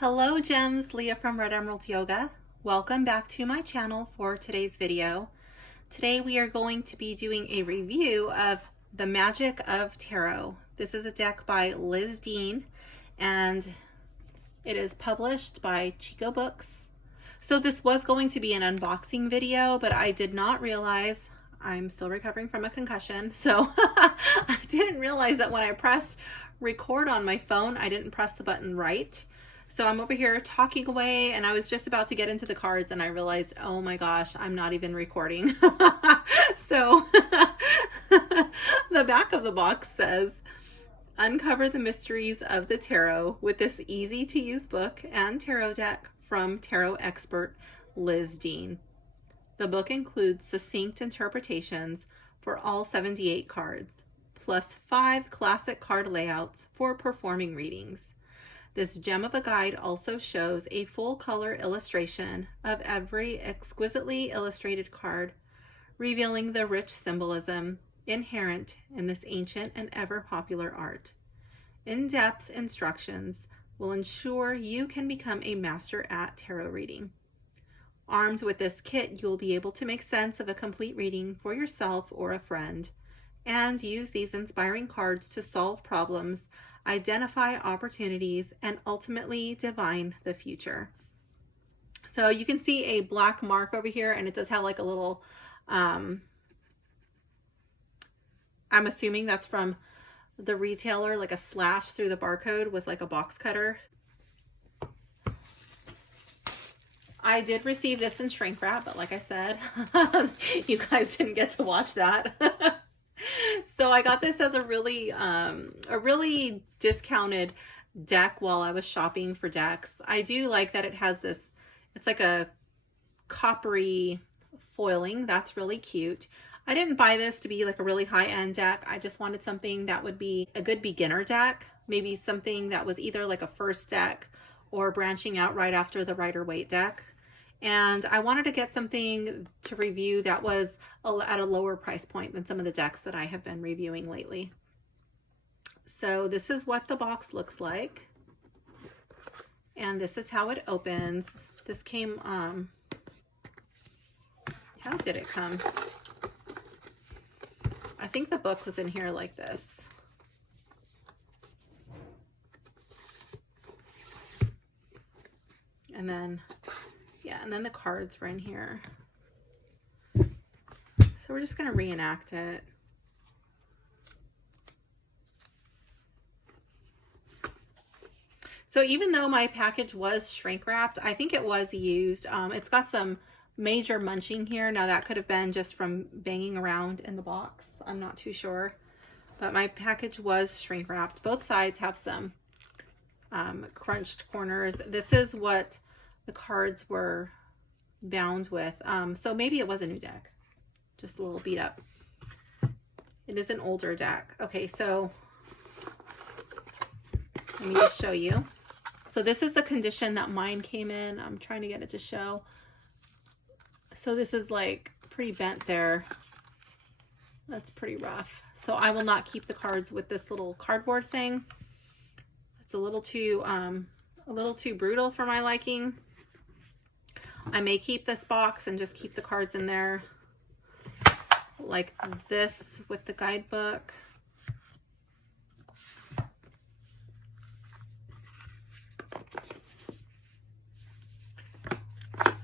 Hello gems, Leah from Red Emerald Yoga. Welcome back to my channel for today's video. Today we are going to be doing a review of The Magic of Tarot. This is a deck by Liz Dean and it is published by Chico Books. So this was going to be an unboxing video, but I did not realize, I'm still recovering from a concussion, so I didn't realize that when I pressed record on my phone, I didn't press the button right. So I'm over here talking away and I was just about to get into the cards and I realized, oh my gosh, I'm not even recording. So the back of the box says, uncover the mysteries of the tarot with this easy to use book and tarot deck from tarot expert Liz Dean. The book includes succinct interpretations for all 78 cards, plus 5 classic card layouts for performing readings. This gem of a guide also shows a full color illustration of every exquisitely illustrated card, revealing the rich symbolism inherent in this ancient and ever popular art. In-depth instructions will ensure you can become a master at tarot reading. Armed with this kit, you'll be able to make sense of a complete reading for yourself or a friend, and use these inspiring cards to solve problems, identify opportunities, and ultimately divine the future. So you can see a black mark over here, and it does have like a little, I'm assuming that's from the retailer, like a slash through the barcode with like a box cutter. I did receive this in shrink wrap, but like I said, you guys didn't get to watch that. So I got this as a really discounted deck while I was shopping for decks. I do like that it has this, it's like a coppery foiling. That's really cute. I didn't buy this to be like a really high-end deck. I just wanted something that would be a good beginner deck, maybe something that was either like a first deck or branching out right after the Rider-Waite deck. And I wanted to get something to review that was at a lower price point than some of the decks that I have been reviewing lately. So this is what the box looks like. And this is how it opens. This came, how did it come? I think the book was in here like this. And then, yeah, and then the cards were in here. So we're just going to reenact it. So even though my package was shrink wrapped, I think it was used. It's got some major munching here. Now that could have been just from banging around in the box. I'm not too sure. But my package was shrink wrapped. Both sides have some crunched corners. This is what the cards were bound with. So maybe it was a new deck. Just a little beat up. It is an older deck. Okay, so let me just show you. So this is the condition that mine came in. I'm trying to get it to show. So this is like pretty bent there. That's pretty rough. So I will not keep the cards with this little cardboard thing. It's a little too brutal for my liking. I may keep this box and just keep the cards in there like this with the guidebook.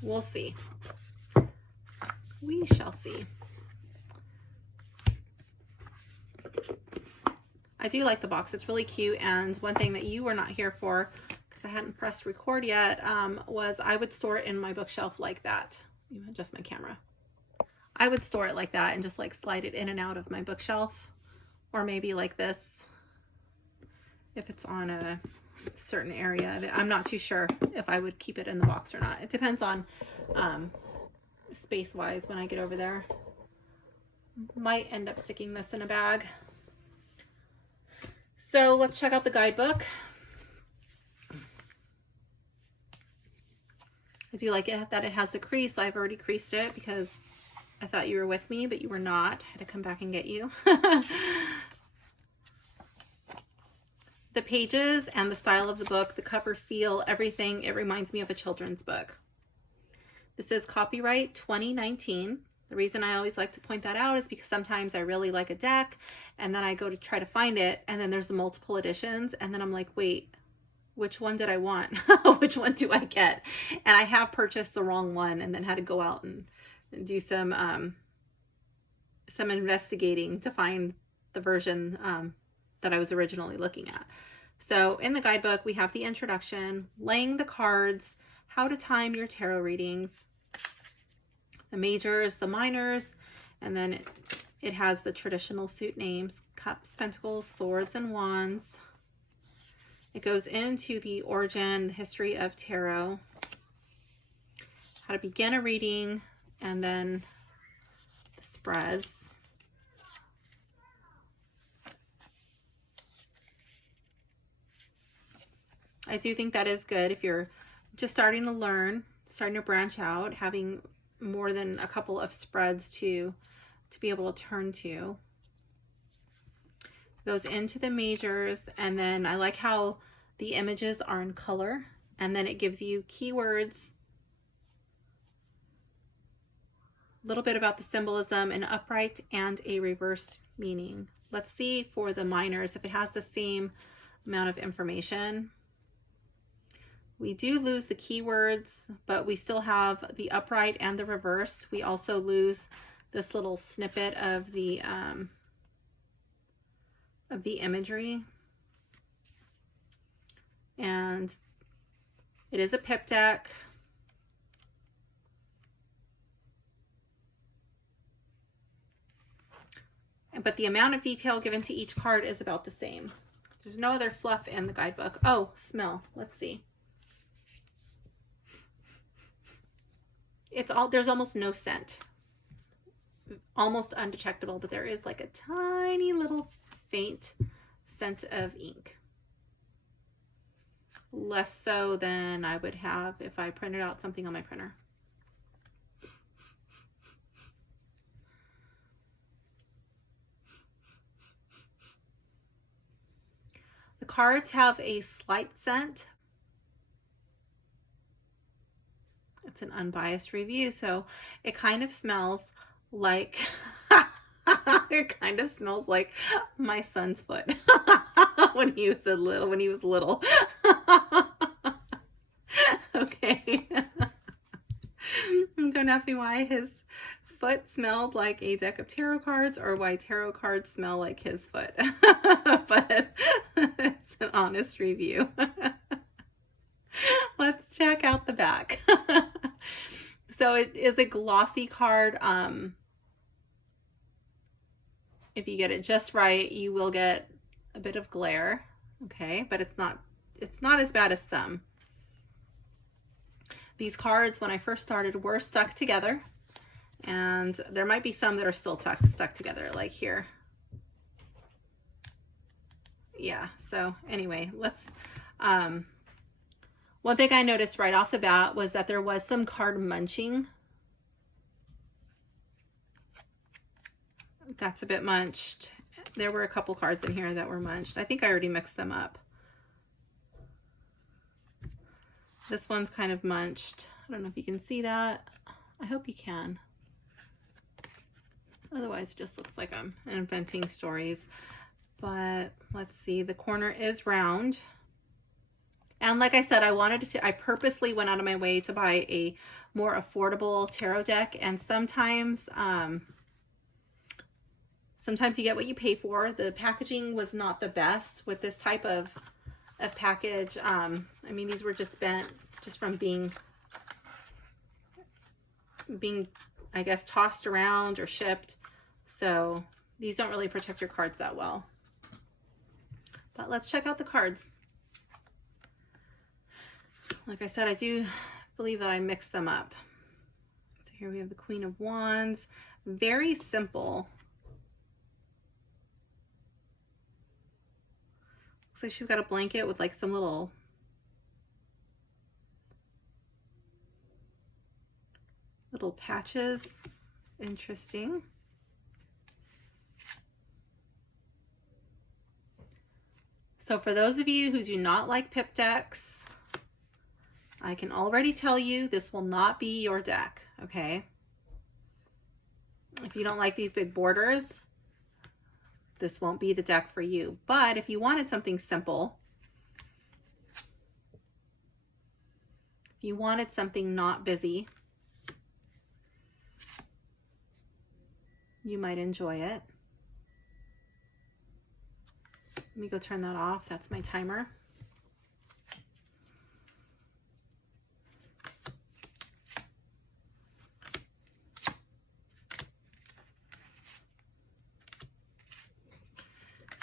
We'll see. We shall see. I do like the box. It's really cute. And one thing that you were not here for, because I hadn't pressed record yet, was I would store it in my bookshelf like that. Adjust my camera. I would store it like that and just like slide it in and out of my bookshelf, or maybe like this if it's on a certain area of it. I'm not too sure if I would keep it in the box or not. It depends on space wise when I get over there. Might end up sticking this in a bag. So let's check out the guidebook. I do like it that it has the crease. I've already creased it because I thought you were with me, but you were not. I had to come back and get you. The pages and the style of the book, the cover feel, everything, it reminds me of a children's book. This is copyright 2019. The reason I always like to point that out is because sometimes I really like a deck and then I go to try to find it and then there's multiple editions and then I'm like, wait, which one did I want? Which one do I get? And I have purchased the wrong one and then had to go out and do some investigating to find the version that I was originally looking at. So in the guidebook, we have the introduction, laying the cards, how to time your tarot readings, the majors, the minors, and then it has the traditional suit names, cups, pentacles, swords, and wands. It goes into the origin, the history of tarot, how to begin a reading, and then the spreads. I do think that is good if you're just starting to learn, starting to branch out, having more than a couple of spreads to be able to turn to. Goes into the majors, and then I like how the images are in color, and then it gives you keywords, a little bit about the symbolism, an upright and a reversed meaning. Let's see for the minors if it has the same amount of information. We do lose the keywords, but we still have the upright and the reversed. We also lose this little snippet of the imagery. And it is a pip deck. But the amount of detail given to each card is about the same. There's no other fluff in the guidebook. Oh, smell. Let's see. There's almost no scent. Almost undetectable, but there is like a tiny little faint scent of ink. Less so than I would have if I printed out something on my printer. The cards have a slight scent. It's an unbiased review, so it kind of smells like it kind of smells like my son's foot when he was little. Okay. Don't ask me why his foot smelled like a deck of tarot cards or why tarot cards smell like his foot. But it's an honest review. Let's check out the back. So it is a glossy card. If you get it just right, you will get a bit of glare. Okay, but it's not as bad as some. These cards, when I first started, were stuck together, and there might be some that are still stuck together, like here. Yeah, so anyway, let's one thing I noticed right off the bat was that there was some card munching. That's a bit munched. There were a couple cards in here that were munched. I think I already mixed them up. This one's kind of munched. I don't know if you can see that. I hope you can. Otherwise, it just looks like I'm inventing stories. But let's see, the corner is round. And like I said, I purposely went out of my way to buy a more affordable tarot deck. And sometimes you get what you pay for. The packaging was not the best with this type of package. I mean, these were just bent just from being, I guess, tossed around or shipped. So these don't really protect your cards that well. But let's check out the cards. Like I said, I do believe that I mixed them up. So here we have the Queen of Wands. Very simple. Looks like she's got a blanket with like some little patches. Interesting. So for those of you who do not like pip decks, I can already tell you this will not be your deck, okay? If you don't like these big borders, this won't be the deck for you. But if you wanted something simple, if you wanted something not busy, you might enjoy it. Let me go turn that off. That's my timer.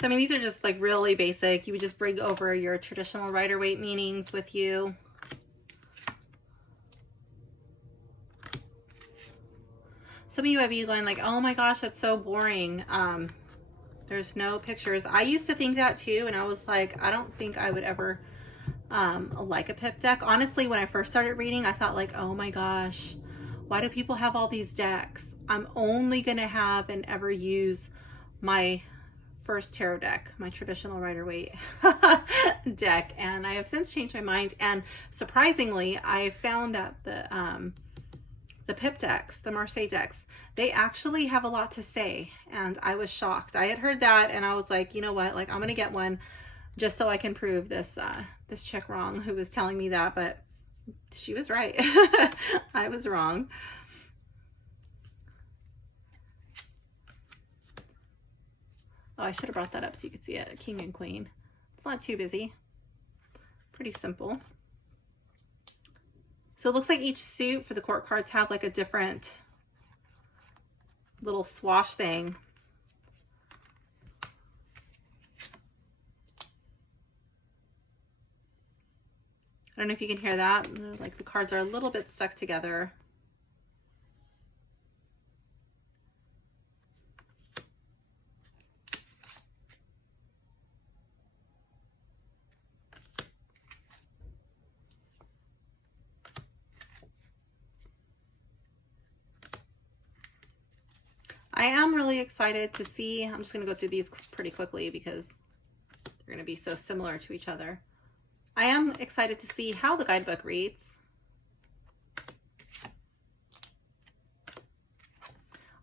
So, I mean, these are just like really basic. You would just bring over your traditional Rider-Waite meanings with you. Some of you might be going like, oh my gosh, that's so boring. There's no pictures. I used to think that too, and I was like, I don't think I would ever like a pip deck. Honestly, when I first started reading, I thought like, oh my gosh, why do people have all these decks? I'm only gonna have and ever use my first tarot deck, my traditional Rider-Waite deck, and I have since changed my mind. And surprisingly, I found that the pip decks, the Marseille decks, they actually have a lot to say, and I was shocked. I had heard that, and I was like, you know what, like I'm gonna get one just so I can prove this this chick wrong who was telling me that, but she was right. I was wrong. Oh, I should have brought that up so you could see it. King and Queen. It's not too busy. Pretty simple. So it looks like each suit for the court cards have like a different little swash thing. I don't know if you can hear that. Like the cards are a little bit stuck together. I am really excited to see, I'm just going to go through these pretty quickly because they're going to be so similar to each other. I am excited to see how the guidebook reads.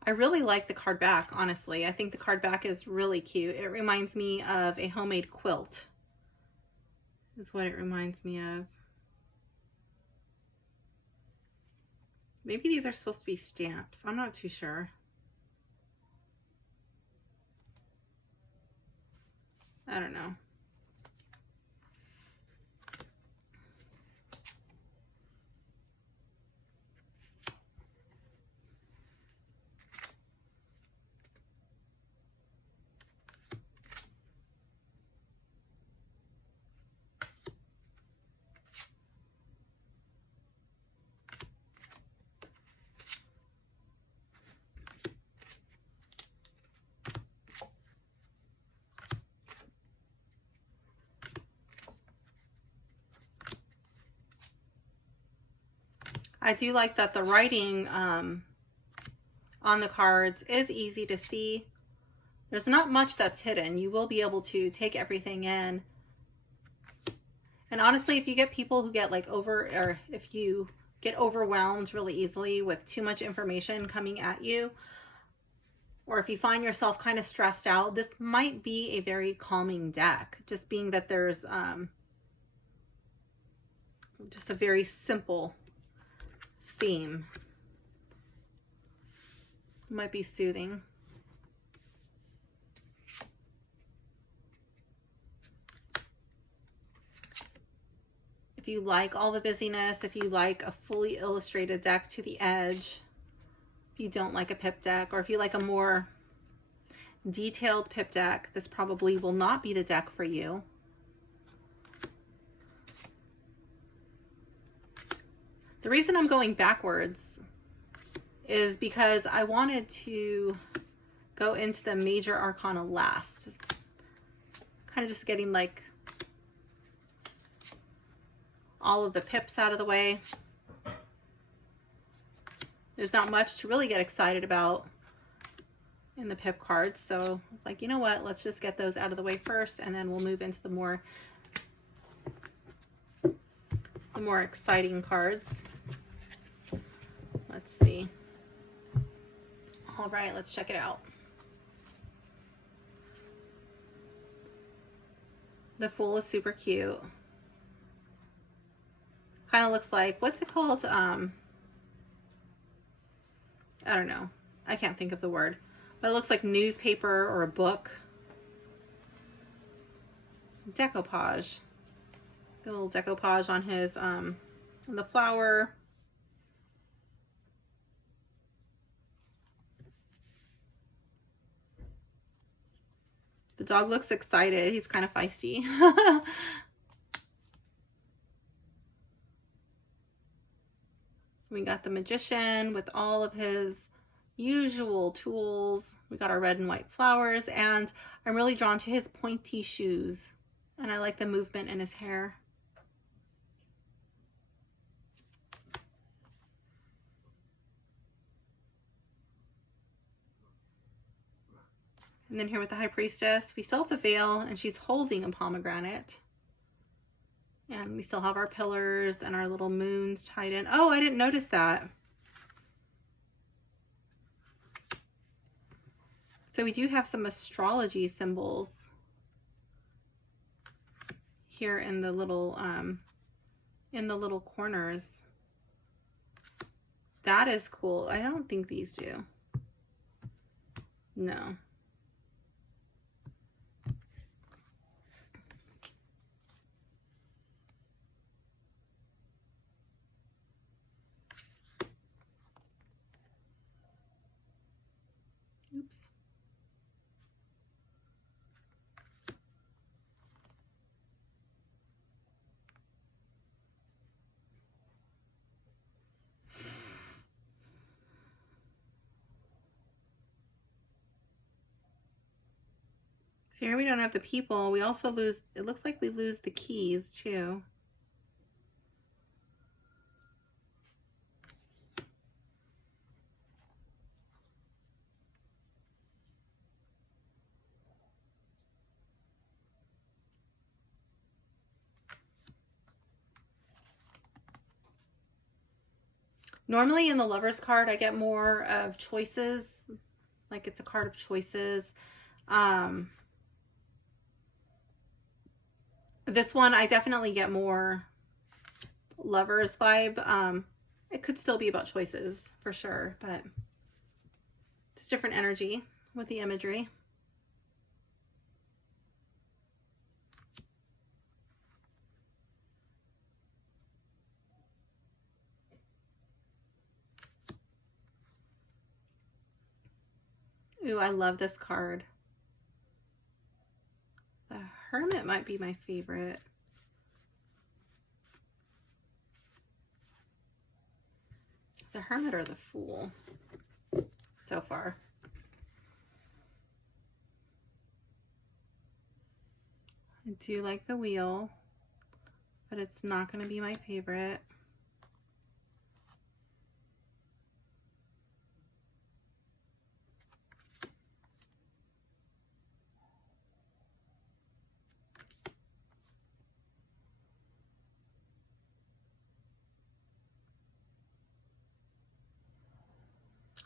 I really like the card back, honestly. I think the card back is really cute. It reminds me of a homemade quilt, is what it reminds me of. Maybe these are supposed to be stamps. I'm not too sure. I don't know. I do like that the writing on the cards is easy to see. There's not much that's hidden. You will be able to take everything in. And honestly, if you get people who get like if you get overwhelmed really easily with too much information coming at you, or if you find yourself kind of stressed out, this might be a very calming deck. Just being that there's just a very simple theme. Might be soothing. If you like all the busyness, if you like a fully illustrated deck to the edge, if you don't like a pip deck, or if you like a more detailed pip deck, this probably will not be the deck for you. The reason I'm going backwards is because I wanted to go into the major arcana last. Just kind of just getting like all of the pips out of the way. There's not much to really get excited about in the pip cards. So I was like, you know what, let's just get those out of the way first, and then we'll move into the more exciting cards. Let's see. All right, let's check it out. The Fool is super cute. Kind of looks like, what's it called? I don't know. I can't think of the word. But it looks like newspaper or a book. Decoupage. A little decoupage on his, the flower. The dog looks excited. He's kind of feisty. We got the magician with all of his usual tools. We got our red and white flowers, and I'm really drawn to his pointy shoes, and I like the movement in his hair. And then here with the High Priestess, we still have the veil, and she's holding a pomegranate. And we still have our pillars and our little moons tied in. Oh, I didn't notice that. So we do have some astrology symbols here in the little corners. That is cool. I don't think these do. No. Oops. So here we don't have the people. We also lose, it looks like we lose the keys too. Normally in the Lover's card, I get more of choices, like it's a card of choices. This one, I definitely get more Lover's vibe. It could still be about choices for sure, but it's different energy with the imagery. Ooh, I love this card. The Hermit might be my favorite. The Hermit or the Fool so far. I do like the Wheel, but it's not going to be my favorite.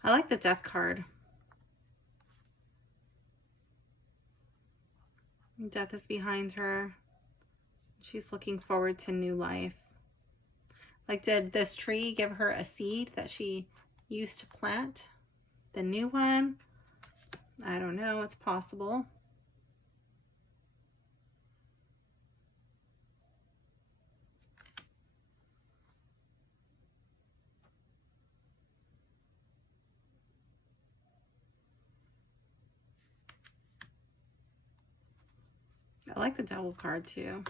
I like the Death card. Death is behind her. She's looking forward to new life. Like, did this tree give her a seed that she used to plant? The new one? I don't know. It's possible. I like the Devil card too.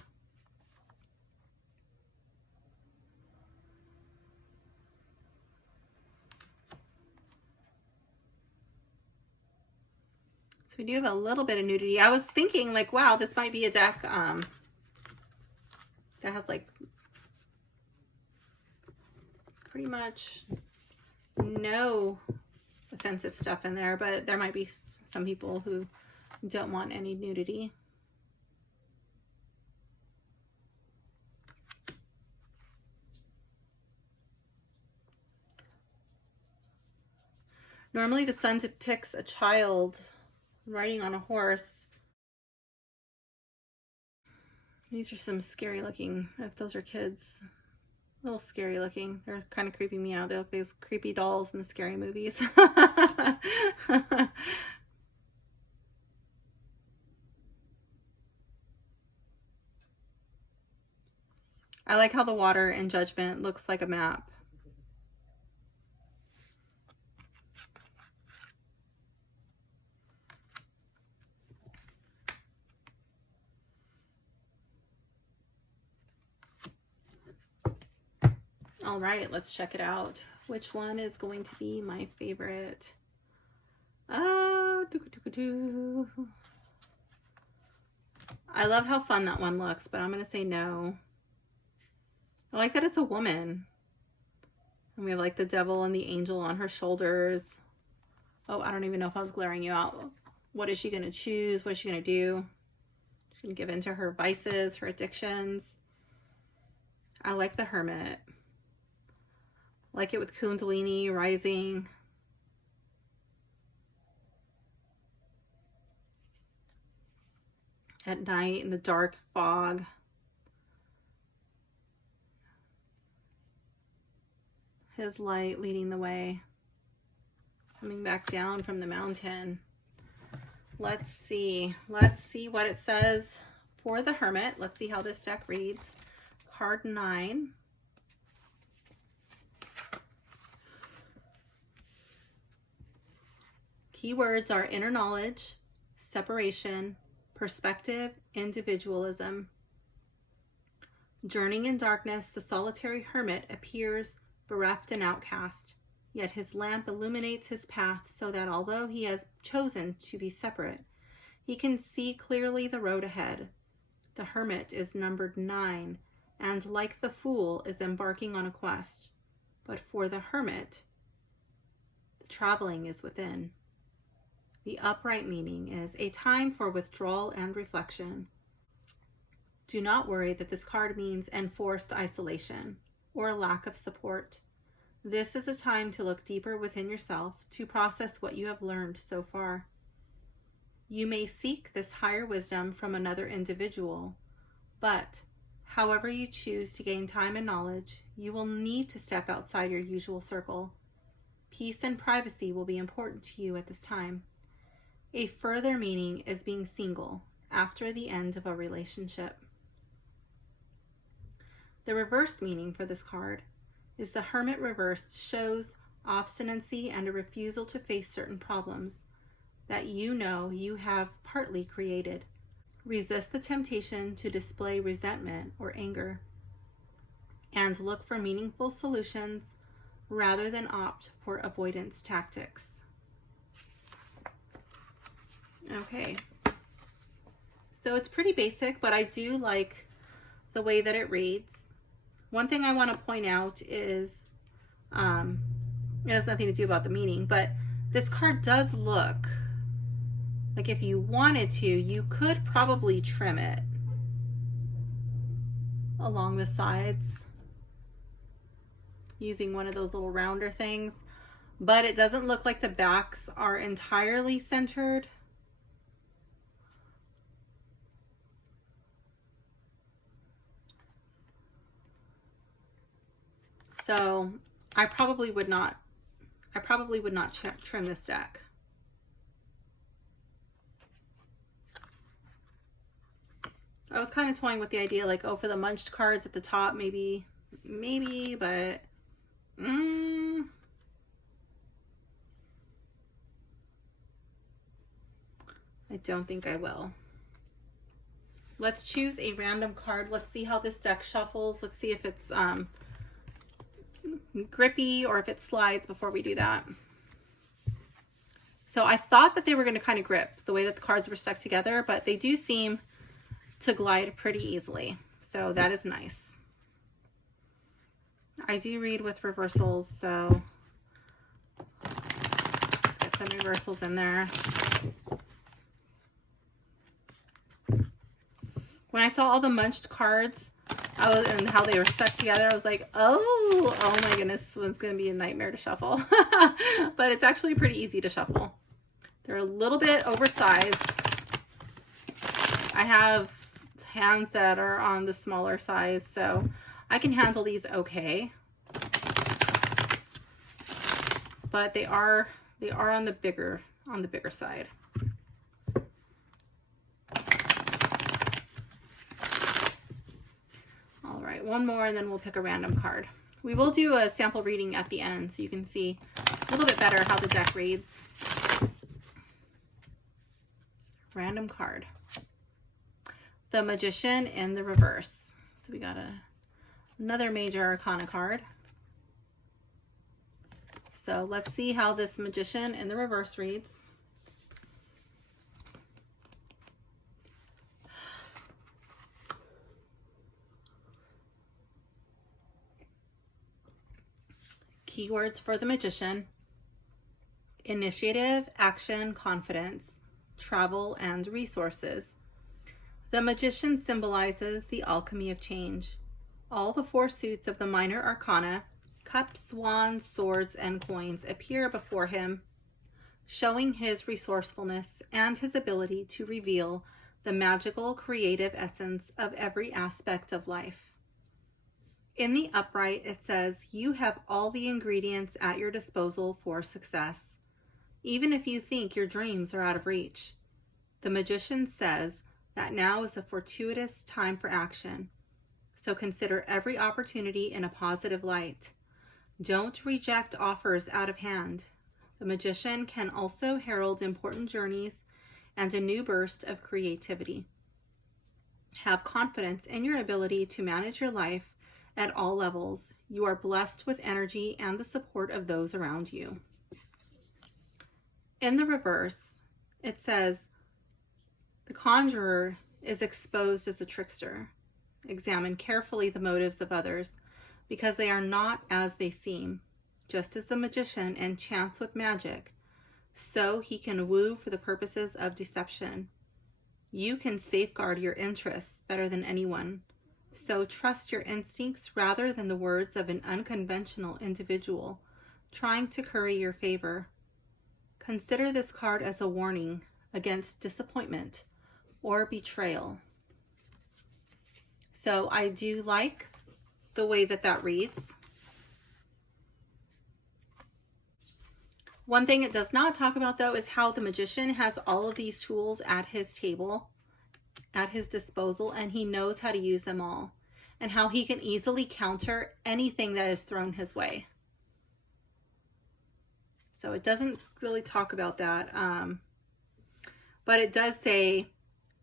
So we do have a little bit of nudity. I was thinking like, wow, this might be a deck that has like pretty much no offensive stuff in there, but there might be some people who don't want any nudity. Normally the sun depicts a child riding on a horse. These are some scary looking, if those are kids, a little scary looking. They're kind of creeping me out. They look like those creepy dolls in the scary movies. I like how the water in Judgment looks like a map. All right, let's check it out. Which one is going to be my favorite? I love how fun that one looks, but I'm going to say no. I like that it's a woman. And we have like the devil and the angel on her shoulders. Oh, I don't even know if I was glaring you out. What is she going to choose? What is she going to do? She's going to give in to her vices, her addictions. I like the Hermit. I like it with Kundalini rising. At night in the dark fog. His light leading the way. Coming back down from the mountain. Let's see what it says for the Hermit. Let's see how this deck reads. Card 9. Keywords are inner knowledge, separation, perspective, individualism. Journeying in darkness, the solitary hermit appears bereft and outcast, yet his lamp illuminates his path so that although he has chosen to be separate, he can see clearly the road ahead. The hermit is numbered 9, and like the fool, is embarking on a quest. But for the hermit, the traveling is within. The upright meaning is a time for withdrawal and reflection. Do not worry that this card means enforced isolation or a lack of support. This is a time to look deeper within yourself to process what you have learned so far. You may seek this higher wisdom from another individual, but however you choose to gain time and knowledge, you will need to step outside your usual circle. Peace and privacy will be important to you at this time. A further meaning is being single after the end of a relationship. The reversed meaning for this card is the Hermit reversed shows obstinacy and a refusal to face certain problems that you know you have partly created. Resist the temptation to display resentment or anger and look for meaningful solutions rather than opt for avoidance tactics. Okay, so it's pretty basic, but I do like the way that it reads. One thing I want to point out is, it has nothing to do about the meaning, but this card does look like if you wanted to, you could probably trim it along the sides using one of those little rounder things, but it doesn't look like the backs are entirely centered. So I probably would not trim this deck. I was kind of toying with the idea like, oh, for the munched cards at the top, maybe, but I don't think I will. Let's choose a random card. Let's see how this deck shuffles. Let's see if it's grippy or if it slides before we do that. So I thought that they were going to kind of grip the way that the cards were stuck together, but they do seem to glide pretty easily. So that is nice. I do read with reversals, so let's get some reversals in there. When I saw all the munched cards and how they were stuck together, I was like, oh my goodness, this one's going to be a nightmare to shuffle. But it's actually pretty easy to shuffle. They're a little bit oversized. I have hands that are on the smaller size, so I can handle these okay. But they are on the bigger side. All right, one more and then we'll pick a random card. We will do a sample reading at the end so you can see a little bit better how the deck reads. Random card. The Magician in the reverse. So we got another major arcana card. So let's see how this Magician in the reverse reads. Keywords for the Magician: initiative, action, confidence, travel, and resources. The Magician symbolizes the alchemy of change. All the four suits of the minor arcana, cups, wands, swords, and coins, appear before him, showing his resourcefulness and his ability to reveal the magical, creative essence of every aspect of life. In the upright, it says, "You have all the ingredients at your disposal for success, even if you think your dreams are out of reach." The Magician says that now is a fortuitous time for action, so consider every opportunity in a positive light. Don't reject offers out of hand. The Magician can also herald important journeys and a new burst of creativity. Have confidence in your ability to manage your life at all levels. You are blessed with energy and the support of those around you. In the reverse, it says, the conjurer is exposed as a trickster. Examine carefully the motives of others, because they are not as they seem. Just as the magician enchants with magic, so he can woo for the purposes of deception. You can safeguard your interests better than anyone, so trust your instincts rather than the words of an unconventional individual trying to curry your favor. Consider this card as a warning against disappointment or betrayal. So I do like the way that that reads. One thing it does not talk about, though, is how the magician has all of these tools at his table, at his disposal, and he knows how to use them all, and how he can easily counter anything that is thrown his way. So it doesn't really talk about that, but it does say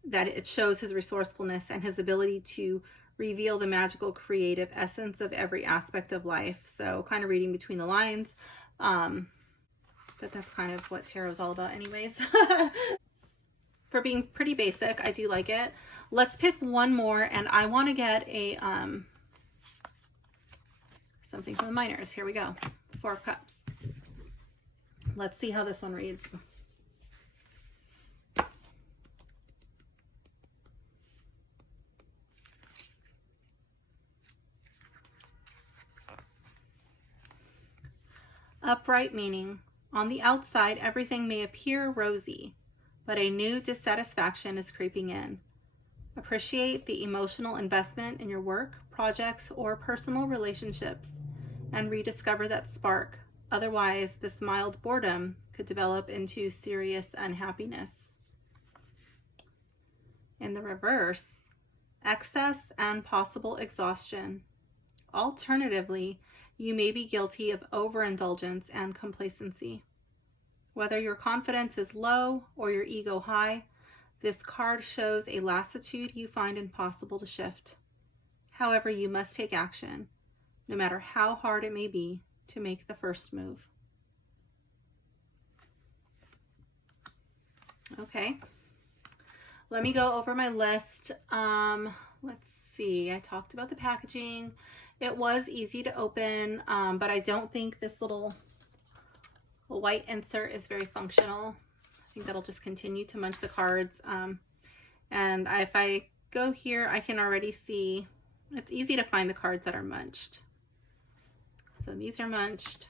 that it shows his resourcefulness and his ability to reveal the magical, creative essence of every aspect of life. So kind of reading between the lines, but that's kind of what tarot is all about anyways. For being pretty basic, I do like it. Let's pick one more, and I want to get a something from the minors. Here we go. 4 of Cups. Let's see how this one reads. Upright meaning, on the outside, everything may appear rosy, but a new dissatisfaction is creeping in. Appreciate the emotional investment in your work, projects, or personal relationships, and rediscover that spark. Otherwise, this mild boredom could develop into serious unhappiness. In the reverse, excess and possible exhaustion. Alternatively, you may be guilty of overindulgence and complacency. Whether your confidence is low or your ego high, this card shows a lassitude you find impossible to shift. However, you must take action, no matter how hard it may be, to make the first move. Okay, let me go over my list. Let's see, I talked about the packaging. It was easy to open, but I don't think this little A white insert is very functional. I think that'll just continue to munch the cards. And if I go here, I can already see, it's easy to find the cards that are munched. So these are munched.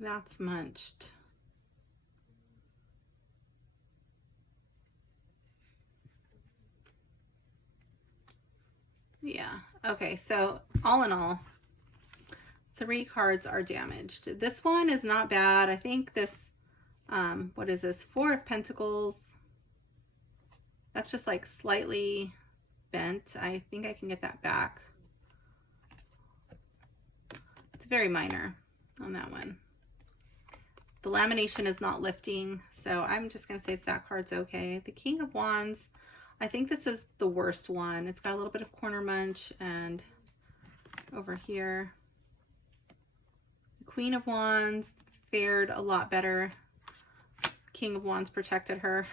That's munched. Yeah, okay, so all in all, 3 cards are damaged. This one is not bad. I think this, what is this? 4 of Pentacles. That's just like slightly bent. I think I can get that back. It's very minor on that one. The lamination is not lifting, so I'm just going to say that card's okay. The King of Wands, I think this is the worst one. It's got a little bit of corner munch, and over here. The Queen of Wands fared a lot better. King of Wands protected her,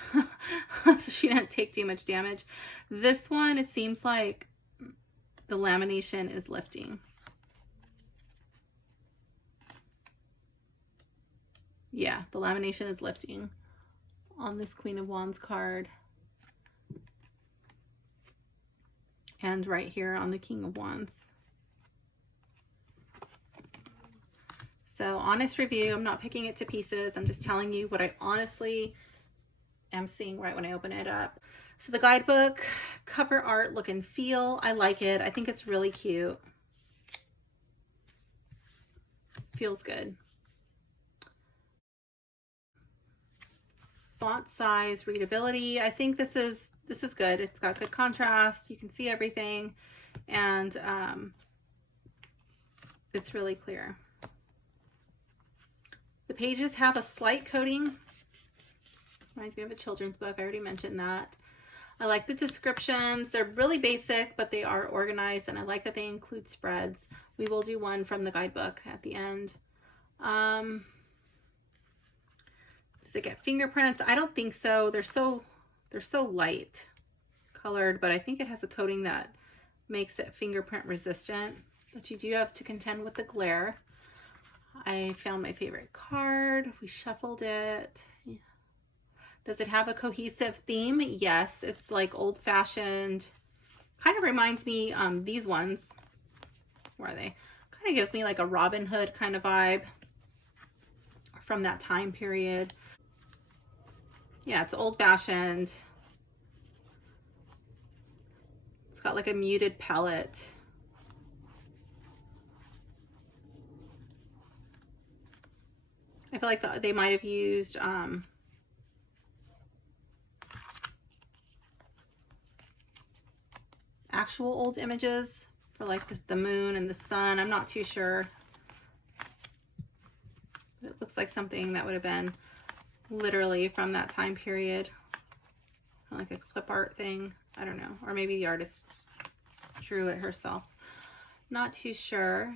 so she didn't take too much damage. This one, it seems like the lamination is lifting. Yeah, the lamination is lifting on this Queen of Wands card. And right here on the King of Wands. So honest review, I'm not picking it to pieces. I'm just telling you what I honestly am seeing right when I open it up. So the guidebook, cover art, look and feel. I like it. I think it's really cute. Feels good. Font size, readability. I think this is good. It's got good contrast. You can see everything, and it's really clear. The pages have a slight coating. Reminds me of a children's book. I already mentioned that. I like the descriptions. They're really basic, but they are organized, and I like that they include spreads. We will do one from the guidebook at the end. Does it get fingerprints? I don't think so. They're so light colored, but I think it has a coating that makes it fingerprint resistant. But you do have to contend with the glare. I found my favorite card. We shuffled it. Yeah. Does it have a cohesive theme? Yes, it's like old-fashioned. Kind of reminds me, these ones, where are they? Kind of gives me like a Robin Hood kind of vibe from that time period. Yeah, it's old-fashioned. It's got like a muted palette. I feel like they might have used actual old images for like the moon and the sun. I'm not too sure. It looks like something that would have been literally from that time period. Like a clip art thing. I don't know. Or maybe the artist drew it herself. Not too sure.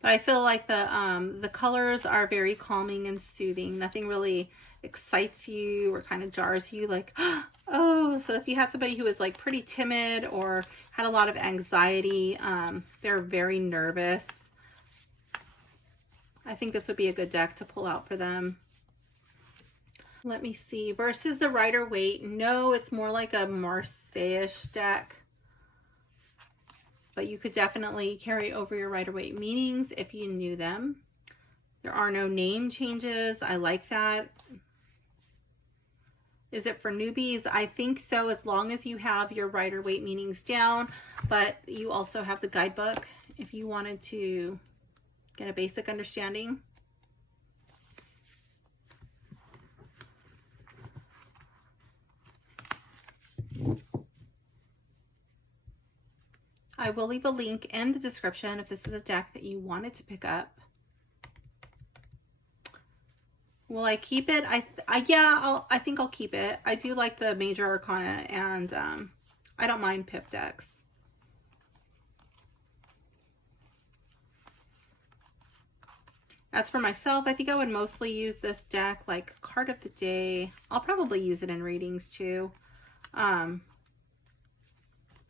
But I feel like the colors are very calming and soothing. Nothing really excites you or kind of jars you like, oh. So if you had somebody who was like pretty timid or had a lot of anxiety, they're very nervous, I think this would be a good deck to pull out for them. Let me see. Versus the Rider-Waite. No, it's more like a Marseille-ish deck. But you could definitely carry over your Rider-Waite meanings if you knew them. There are no name changes. I like that. Is it for newbies? I think so, as long as you have your Rider-Waite meanings down, but you also have the guidebook if you wanted to get a basic understanding. I will leave a link in the description if this is a deck that you wanted to pick up. Will I keep it? Yeah, I think I'll keep it. I do like the Major Arcana, and I don't mind pip decks. As for myself, I think I would mostly use this deck like card of the day. I'll probably use it in readings too. But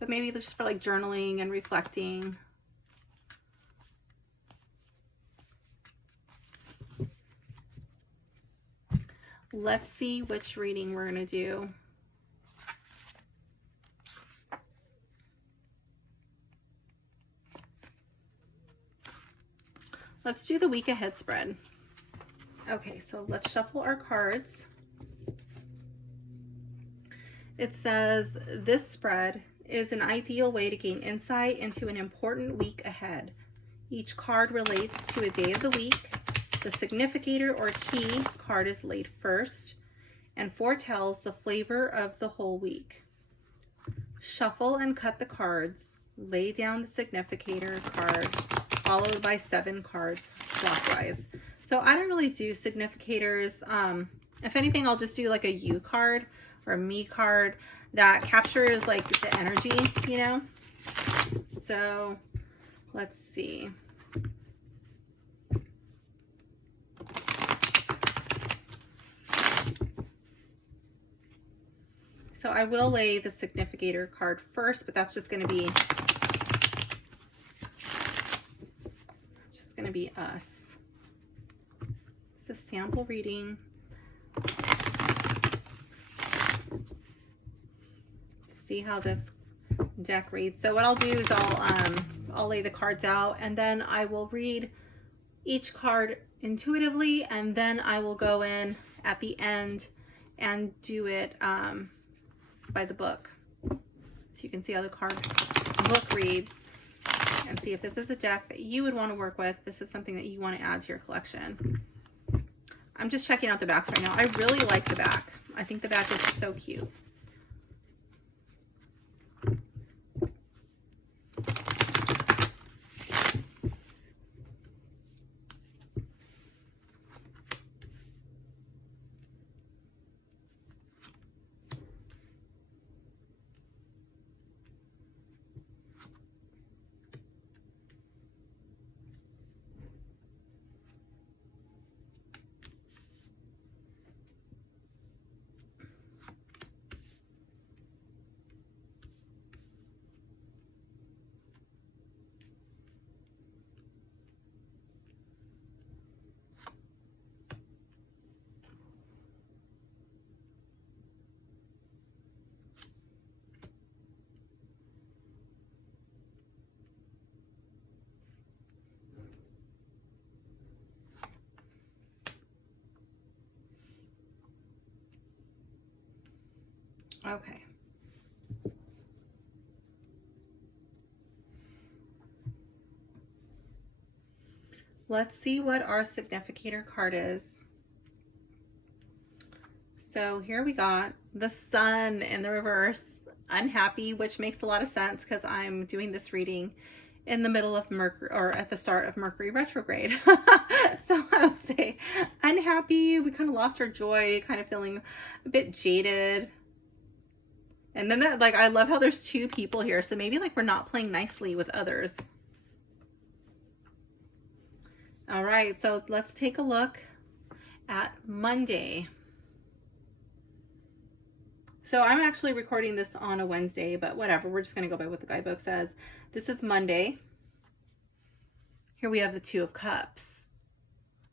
maybe just for like journaling and reflecting. Let's see which reading we're going to do. Let's do the week ahead spread. Okay, so let's shuffle our cards. It says, this spread is an ideal way to gain insight into an important week ahead. Each card relates to a day of the week. The significator or key card is laid first and foretells the flavor of the whole week. Shuffle and cut the cards. Lay down the significator card, followed by 7 cards clockwise. So I don't really do significators. If anything, I'll just do like a you card or a me card that captures like the energy, you know? So let's see. So I will lay the significator card first, but that's just going to be us. It's a sample reading. See how this deck reads. So what I'll do is I'll lay the cards out, and then I will read each card intuitively, and then I will go in at the end and do it by the book. So you can see how the book reads and see if this is a deck that you would want to work with. This is something that you want to add to your collection. I'm just checking out the backs right now. I really like the back. I think the back is so cute. Okay. Let's see what our significator card is. So here we got the Sun in the reverse, unhappy, which makes a lot of sense because I'm doing this reading in the middle of Mercury, or at the start of Mercury retrograde. So I would say unhappy. We kind of lost our joy, kind of feeling a bit jaded. And then that, like, I love how there's 2 people here. So maybe like we're not playing nicely with others. All right, so let's take a look at Monday. So I'm actually recording this on a Wednesday, but whatever. We're just going to go by what the guidebook says. This is Monday. Here we have the 2 of Cups.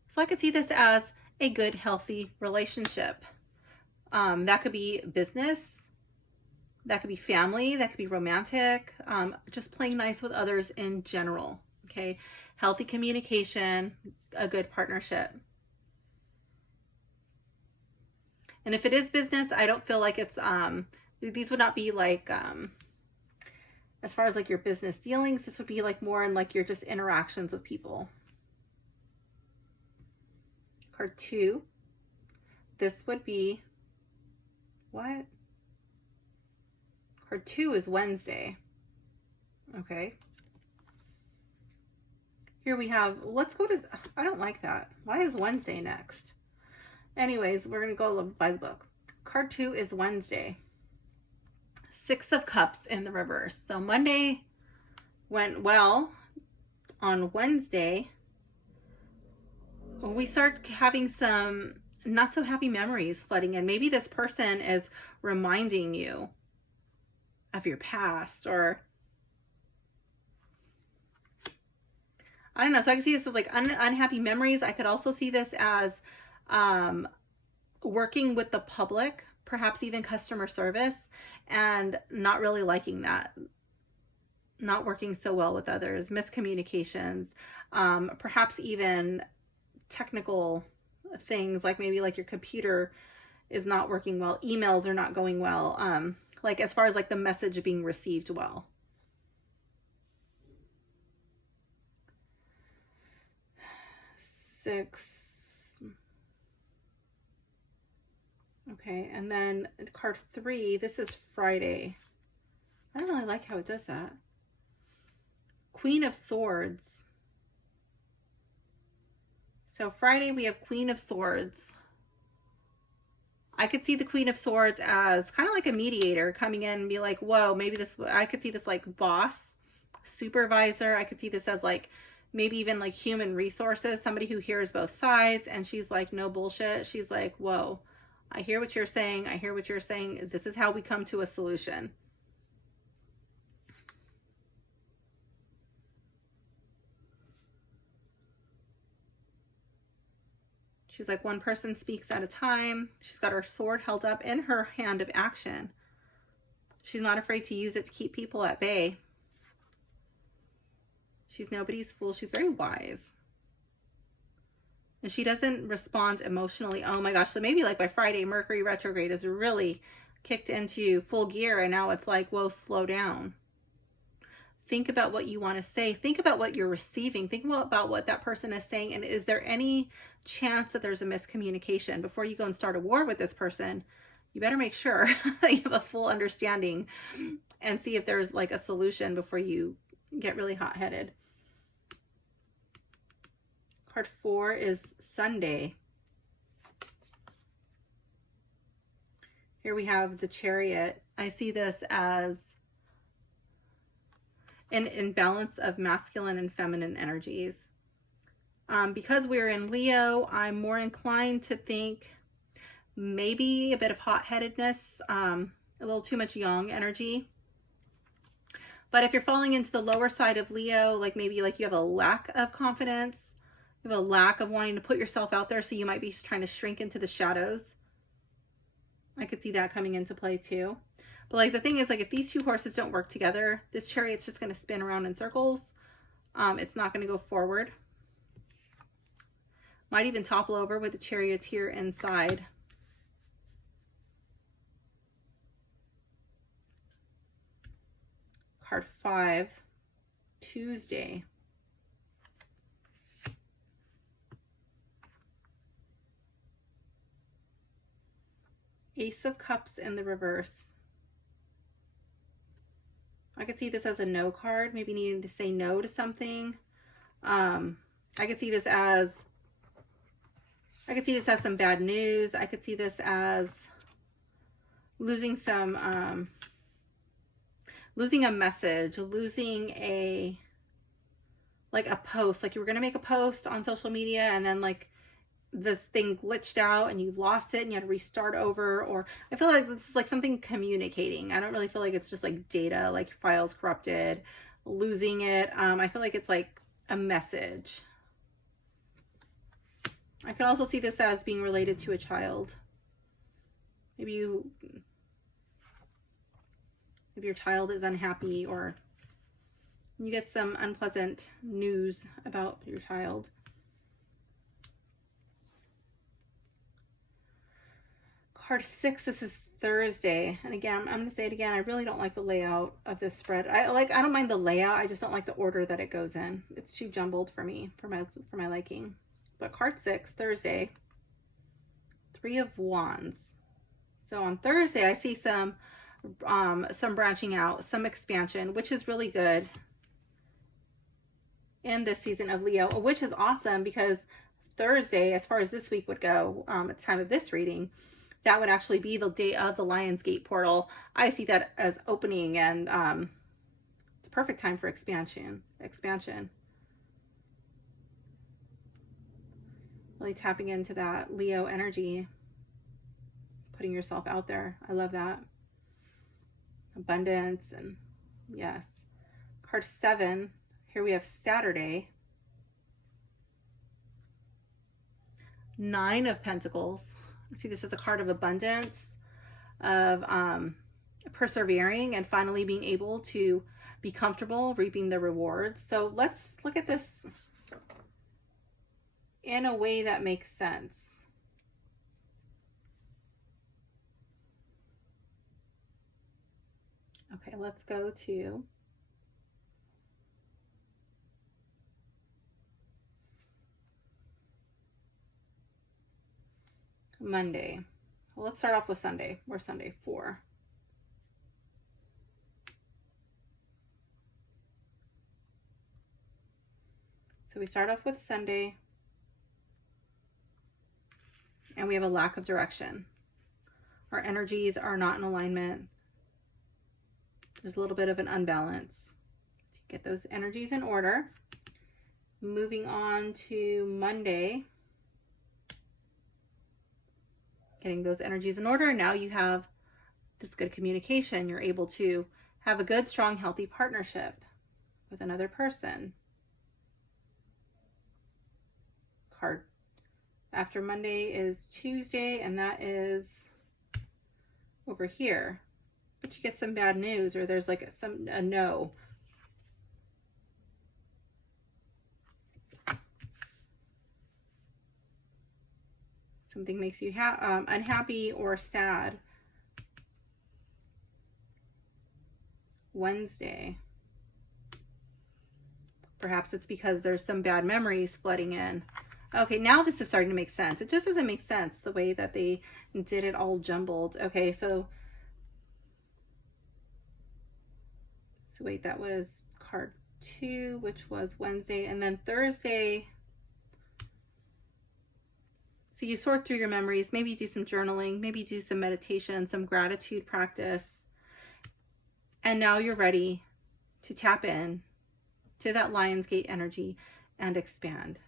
So I could see this as a good, healthy relationship. That could be business. That could be family. That could be romantic. Just playing nice with others in general. Okay. Healthy communication, a good partnership. And if it is business, I don't feel like it's, these would not be like, as far as like your business dealings, this would be like more in like your just interactions with people. Card 2. This would be, what? Card 2 is Wednesday. Okay. Here we have, let's go to, I don't like that. Why is Wednesday next? Anyways, we're going to go by the book. Card 2 is Wednesday. 6 of Cups in the reverse. So Monday went well. On Wednesday, we start having some not so happy memories flooding in. Maybe this person is reminding you of your past, or I don't know. So I can see this as like unhappy memories. I could also see this as working with the public, perhaps even customer service, and not really liking that, not working so well with others, miscommunications, perhaps even technical things, like maybe like your computer is not working well, emails are not going well, like as far as like the message being received well. Six. Okay, and then card 3, this is Friday. I don't really like how it does that. Queen of Swords. So Friday we have Queen of Swords. I could see the Queen of Swords as kind of like a mediator coming in and be like, whoa, maybe this, I could see this like boss, supervisor. I could see this as like maybe even like human resources, somebody who hears both sides, and she's like, no bullshit. She's like, whoa, I hear what you're saying. I hear what you're saying. This is how we come to a solution. She's like, one person speaks at a time. She's got her sword held up in her hand of action. She's not afraid to use it to keep people at bay. She's nobody's fool. She's very wise. And she doesn't respond emotionally. Oh my gosh. So maybe like by Friday, Mercury retrograde is really kicked into full gear. And now it's like, whoa, slow down. Think about what you want to say. Think about what you're receiving. Think about what that person is saying. And is there any chance that there's a miscommunication? Before you go and start a war with this person, you better make sure that you have a full understanding and see if there's like a solution before you get really hot-headed. Card 4 is Sunday. Here we have the Chariot. I see this as an imbalance of masculine and feminine energies. Because we're in Leo, I'm more inclined to think maybe a bit of hot-headedness, a little too much yang energy. But if you're falling into the lower side of Leo, like maybe like you have a lack of confidence, you have a lack of wanting to put yourself out there, so you might be trying to shrink into the shadows. I could see that coming into play too. But like the thing is, like if these two horses don't work together, this chariot's just going to spin around in circles. It's not going to go forward. Might even topple over with the charioteer inside. Card 5, Tuesday. Ace of Cups in the reverse. I could see this as a no card, maybe needing to say no to something. I could see this as some bad news. I could see this as losing some, losing a message, losing a post. Like you were going to make a post on social media and then like this thing glitched out and you lost it and you had to restart over. Or I feel like this is like something communicating. I don't really feel like it's just like data, like your files corrupted, losing it. I feel like it's like a message. I could also see this as being related to a child. Maybe your child is unhappy, or you get some unpleasant news about your child. Card 6, this is Thursday. And again, I'm going to say it again. I really don't like the layout of this spread. I don't mind the layout. I just don't like the order that it goes in. It's too jumbled for me, for my liking. But card 6, Thursday, 3 of Wands. So on Thursday, I see some branching out, some expansion, which is really good in this season of Leo, which is awesome because Thursday, as far as this week would go, at the time of this reading, that would actually be the day of the Lionsgate portal. I see that as opening, and it's a perfect time for expansion. Really tapping into that Leo energy, putting yourself out there. I love that. Abundance, and yes. Card 7, here we have Saturday. 9 of Pentacles. See, this is a card of abundance, of persevering and finally being able to be comfortable reaping the rewards. So let's look at this in a way that makes sense. Okay, let's go to Monday. Well, let's start off with Sunday. We're Sunday 4. So we start off with Sunday, and we have a lack of direction. Our energies are not in alignment. There's a little bit of an unbalance. To get those energies in order. Moving on to Monday. Getting those energies in order. Now you have this good communication. You're able to have a good, strong, healthy partnership with another person. Card after Monday is Tuesday, and that is over here. But you get some bad news, or there's like a no. Something makes you unhappy or sad. Wednesday. Perhaps it's because there's some bad memories flooding in. Okay, now this is starting to make sense. It just doesn't make sense the way that they did it all jumbled. Okay, so wait, that was card 2, which was Wednesday, and then Thursday. So you sort through your memories, maybe do some journaling, maybe do some meditation, some gratitude practice. And now you're ready to tap in to that Lionsgate energy and expand.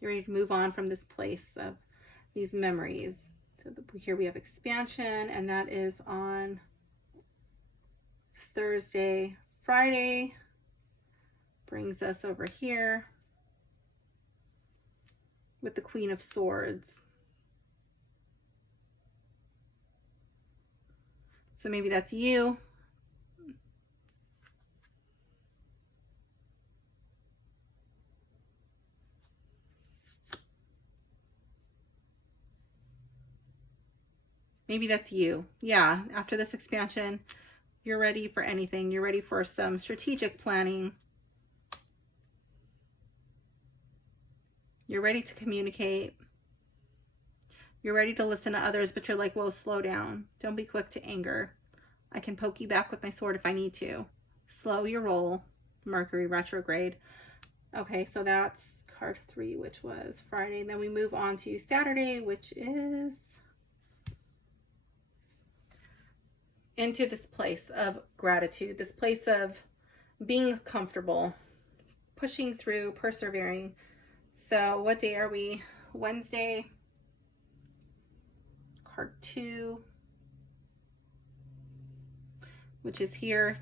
You're ready to move on from this place of these memories. So here we have expansion, and that is on Thursday. Friday brings us over here with the Queen of Swords. So maybe that's you. Maybe that's you. Yeah, after this expansion, you're ready for anything. You're ready for some strategic planning. You're ready to communicate. You're ready to listen to others, but you're like, whoa, slow down. Don't be quick to anger. I can poke you back with my sword if I need to. Slow your roll. Mercury retrograde. Okay, so that's card 3, which was Friday. Then we move on to Saturday, which is into this place of gratitude, this place of being comfortable, pushing through, persevering. So what day are we? Wednesday. Card 2, which is here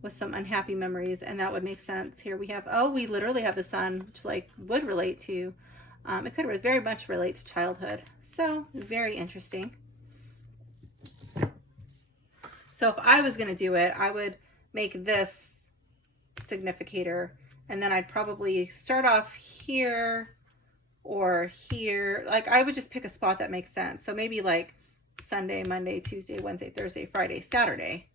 with some unhappy memories, and that would make sense. Here we have, oh, we literally have the Sun, which like would relate to, it could very much relate to childhood. So very interesting. So if I was going to do it, I would make this significator, and then I'd probably start off here or here. Like I would just pick a spot that makes sense. So maybe like Sunday, Monday, Tuesday, Wednesday, Thursday, Friday, Saturday.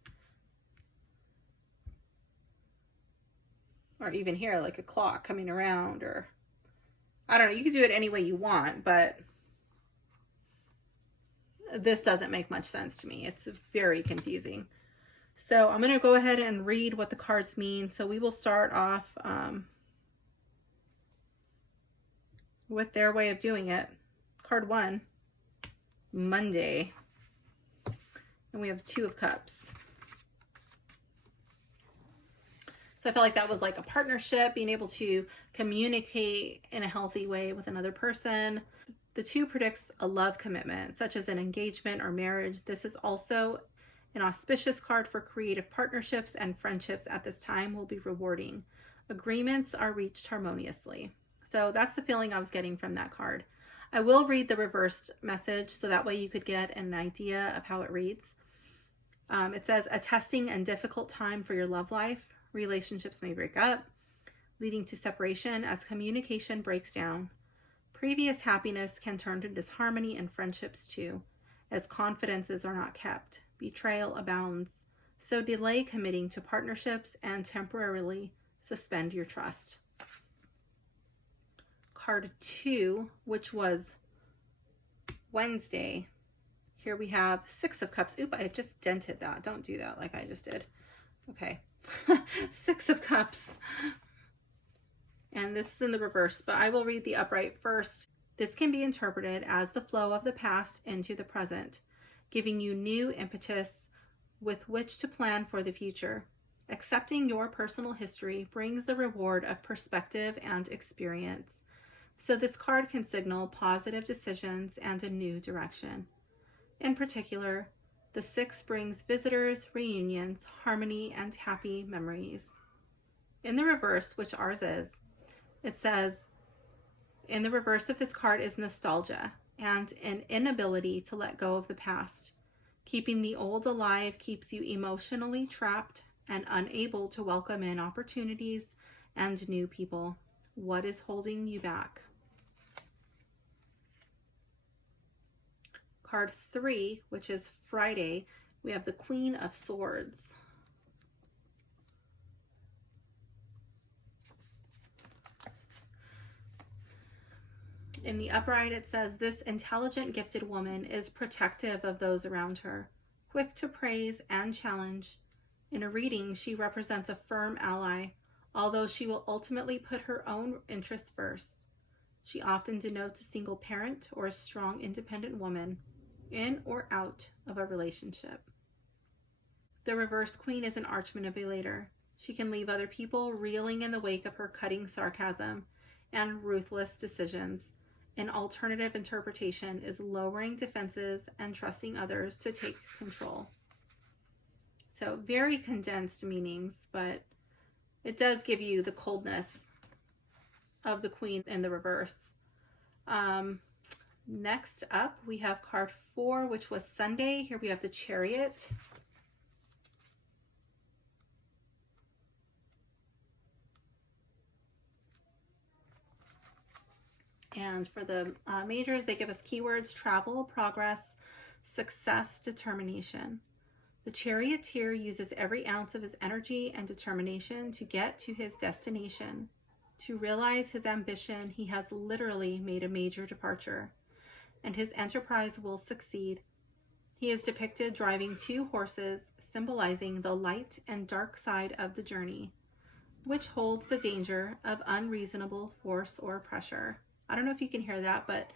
Or even here, like a clock coming around, or I don't know. You can do it any way you want, but this doesn't make much sense to me. It's very confusing. So I'm going to go ahead and read what the cards mean. So we will start off with their way of doing it. Card 1, Monday. And we have 2 of Cups. So I feel like that was like a partnership, being able to communicate in a healthy way with another person. The 2 predicts a love commitment, such as an engagement or marriage. This is also an auspicious card for creative partnerships, and friendships at this time will be rewarding. Agreements are reached harmoniously. So that's the feeling I was getting from that card. I will read the reversed message so that way you could get an idea of how it reads. It says, a testing and difficult time for your love life. Relationships may break up, leading to separation as communication breaks down. Previous happiness can turn to disharmony in friendships too, as confidences are not kept. Betrayal abounds. So delay committing to partnerships and temporarily suspend your trust. Card 2, which was Wednesday. Here we have 6 of Cups. Oop, I just dented that. Don't do that like I just did. Okay. 6 of Cups. And this is in the reverse, but I will read the upright first. This can be interpreted as the flow of the past into the present, giving you new impetus with which to plan for the future. Accepting your personal history brings the reward of perspective and experience. So this card can signal positive decisions and a new direction. In particular, the 6 brings visitors, reunions, harmony, and happy memories. In the reverse, which ours is, it says, in the reverse of this card is nostalgia and an inability to let go of the past. Keeping the old alive keeps you emotionally trapped and unable to welcome in opportunities and new people. What is holding you back? Card 3, which is Friday, we have the Queen of Swords. In the upright, it says, this intelligent, gifted woman is protective of those around her, quick to praise and challenge. In a reading, she represents a firm ally, although she will ultimately put her own interests first. She often denotes a single parent or a strong, independent woman, in or out of a relationship. The reverse queen is an arch manipulator. She can leave other people reeling in the wake of her cutting sarcasm and ruthless decisions. An alternative interpretation is lowering defenses and trusting others to take control. So very condensed meanings, but it does give you the coldness of the queen in the reverse. Next up, we have card 4, which was Sunday. Here we have the Chariot. And for the majors, they give us keywords: travel, progress, success, determination. The charioteer uses every ounce of his energy and determination to get to his destination. To realize his ambition, he has literally made a major departure, and his enterprise will succeed. He is depicted driving 2 horses, symbolizing the light and dark side of the journey, which holds the danger of unreasonable force or pressure. I don't know if you can hear that, but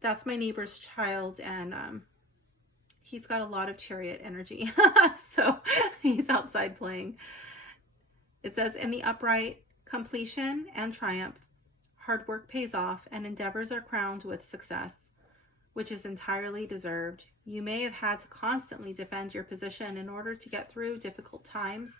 that's my neighbor's child, and he's got a lot of chariot energy. So he's outside playing. It says, in the upright, completion and triumph. Hard work pays off, and endeavors are crowned with success, which is entirely deserved. You may have had to constantly defend your position in order to get through difficult times,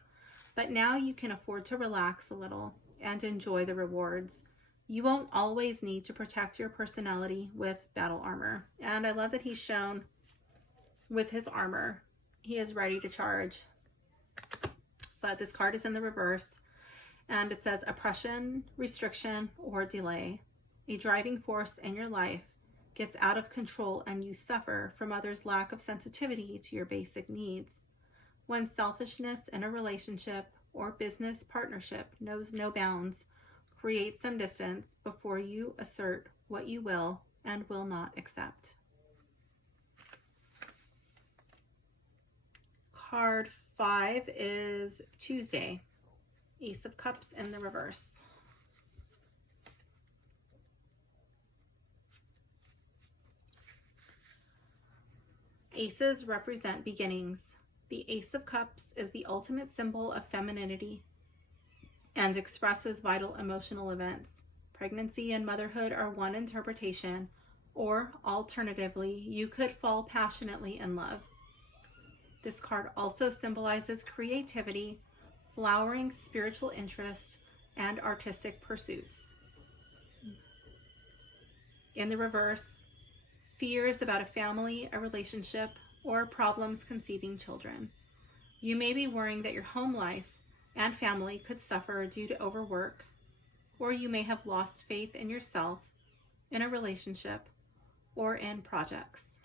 but now you can afford to relax a little and enjoy the rewards. You won't always need to protect your personality with battle armor. And I love that he's shown with his armor. He is ready to charge. But this card is in the reverse, and it says oppression, restriction, or delay. A driving force in your life gets out of control and you suffer from others' lack of sensitivity to your basic needs. When selfishness in a relationship or business partnership knows no bounds, create some distance before you assert what you will and will not accept. Card 5 is Tuesday. Ace of Cups in the reverse. Aces represent beginnings. The Ace of Cups is the ultimate symbol of femininity. and expresses vital emotional events. Pregnancy and motherhood are one interpretation, or alternatively, you could fall passionately in love. This card also symbolizes creativity, flowering spiritual interest, and artistic pursuits. In the reverse, fears about a family, a relationship, or problems conceiving children. You may be worrying that your home life and family could suffer due to overwork, or you may have lost faith in yourself, in a relationship, or in projects.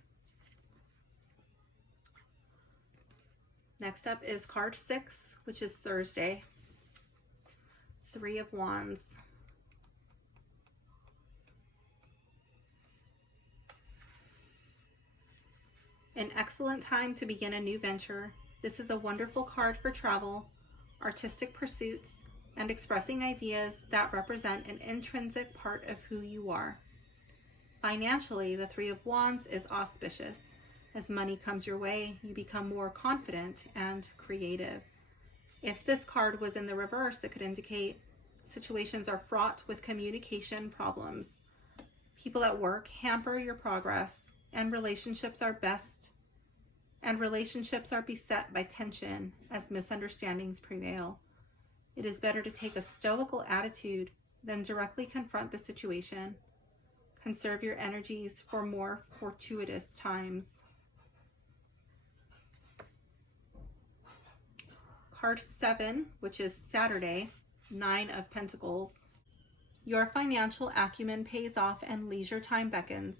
Next up is card 6, which is Thursday. 3 of Wands. An excellent time to begin a new venture. This is a wonderful card for travel, artistic pursuits, and expressing ideas that represent an intrinsic part of who you are. Financially, the 3 of Wands is auspicious. As money comes your way, you become more confident and creative. If this card was in the reverse, it could indicate situations are fraught with communication problems. People at work hamper your progress, and relationships are beset by tension as misunderstandings prevail. It is better to take a stoical attitude than directly confront the situation. Conserve your energies for more fortuitous times. Card 7, which is Saturday, 9 of Pentacles. Your financial acumen pays off and leisure time beckons.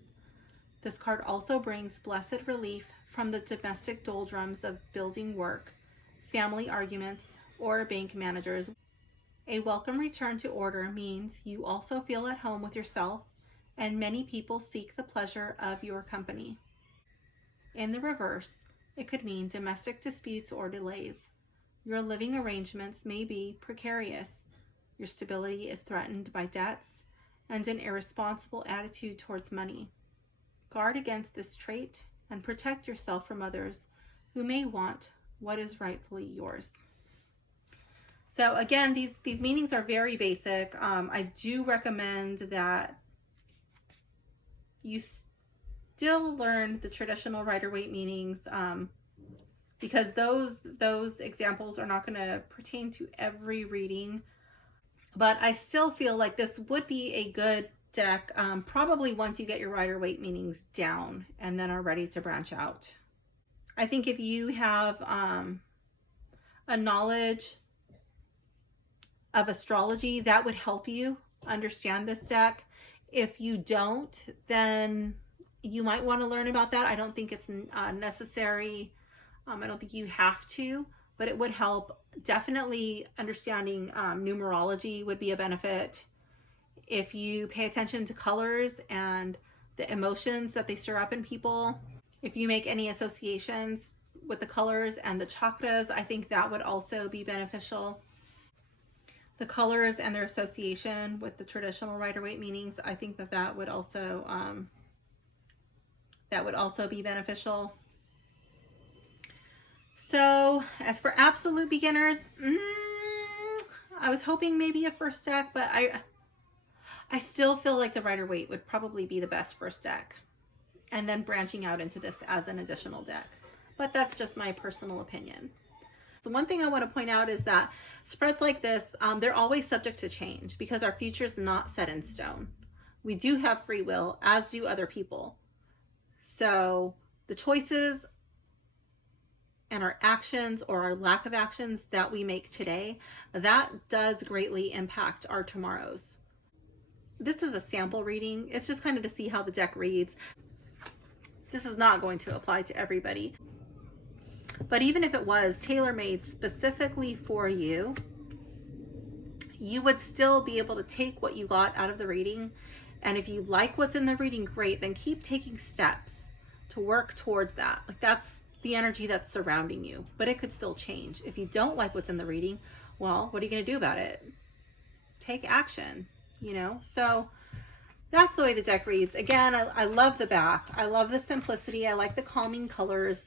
This card also brings blessed relief from the domestic doldrums of building work, family arguments, or bank managers. A welcome return to order means you also feel at home with yourself, and many people seek the pleasure of your company. In the reverse, it could mean domestic disputes or delays. Your living arrangements may be precarious. Your stability is threatened by debts and an irresponsible attitude towards money. Guard against this trait and protect yourself from others who may want what is rightfully yours. So again, these meanings are very basic. I do recommend that you still learn the traditional Rider-Waite meanings, because those examples are not going to pertain to every reading. But I still feel like this would be a good deck, probably once you get your Rider-Waite meanings down and then are ready to branch out. I think if you have a knowledge of astrology, that would help you understand this deck. If you don't, then you might want to learn about that. I don't think it's necessary. I don't think you have to, but it would help. Definitely understanding numerology would be a benefit. If you pay attention to colors and the emotions that they stir up in people, if you make any associations with the colors and the chakras, I think that would also be beneficial. The colors and their association with the traditional Rider-Waite meanings, I think that would also be beneficial. So as for absolute beginners, I was hoping maybe a first deck, but I still feel like the Rider-Waite would probably be the best first deck, and then branching out into this as an additional deck. But that's just my personal opinion. So one thing I want to point out is that spreads like this, they're always subject to change because our future is not set in stone. We do have free will, as do other people. So the choices and our actions or our lack of actions that we make today, that does greatly impact our tomorrows. This is a sample reading. It's just kind of to see how the deck reads. This is not going to apply to everybody. But even if it was tailor-made specifically for you, you would still be able to take what you got out of the reading. And if you like what's in the reading, great, then keep taking steps to work towards that. Like, that's the energy that's surrounding you, but it could still change. If you don't like what's in the reading, well, what are you going to do about it? Take action, you know? So that's the way the deck reads. Again, I love the back. I love the simplicity. I like the calming colors.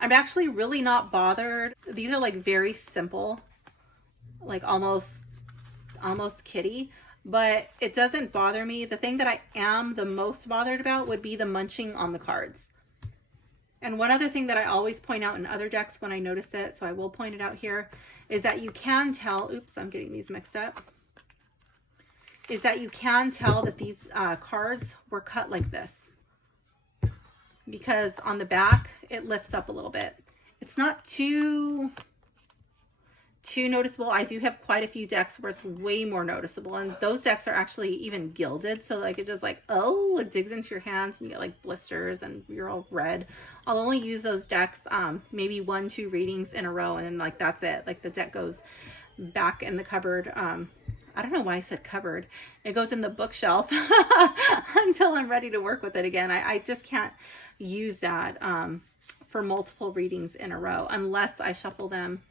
I'm actually really not bothered. These are like very simple, like almost kitty, but it doesn't bother me. The thing that I am the most bothered about would be the munching on the cards. And one other thing that I always point out in other decks when I notice it, so I will point it out here, is that you can tell, oops, I'm getting these mixed up, is that you can tell that these cards were cut like this. Because on the back, it lifts up a little bit. It's not too noticeable. I do have quite a few decks where it's way more noticeable, and those decks are actually even gilded, so like it just like, oh, it digs into your hands and you get like blisters and you're all red. I'll only use those decks maybe 1-2 readings in a row, and then like that's it. Like the deck goes back in the cupboard. I don't know why I said cupboard. It goes in the bookshelf until I'm ready to work with it again. I just can't use that for multiple readings in a row unless I shuffle them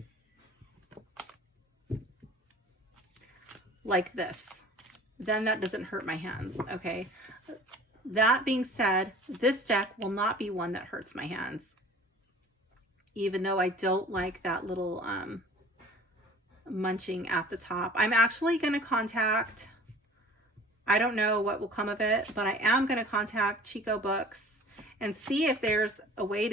like this. Then that doesn't hurt my hands, okay? That being said, this deck will not be one that hurts my hands, even though I don't like that little munching at the top. I'm actually going to contact, I don't know what will come of it, but I am going to contact Chico Books and see if there's a way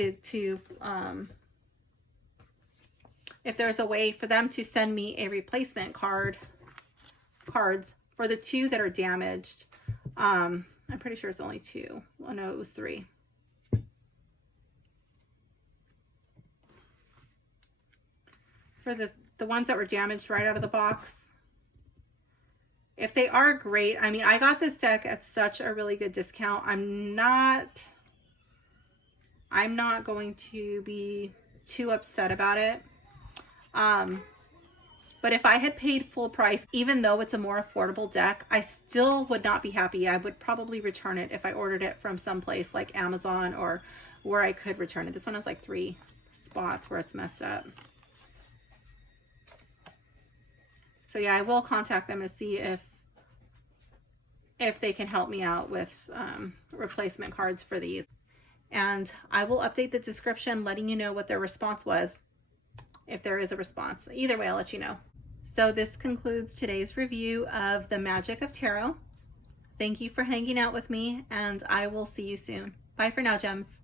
if there's a way for them to send me a replacement cards for the 2 that are damaged. I'm pretty sure it's only 2. Well, no, it was 3. For the ones that were damaged right out of the box. If they are, great. I mean, I got this deck at such a really good discount. I'm not going to be too upset about it. But if I had paid full price, even though it's a more affordable deck, I still would not be happy. I would probably return it if I ordered it from someplace like Amazon or where I could return it. This one has like 3 spots where it's messed up. So yeah, I will contact them to see if they can help me out with replacement cards for these. And I will update the description letting you know what their response was, if there is a response. Either way, I'll let you know. So this concludes today's review of The Magic of Tarot. Thank you for hanging out with me, and I will see you soon. Bye for now, gems.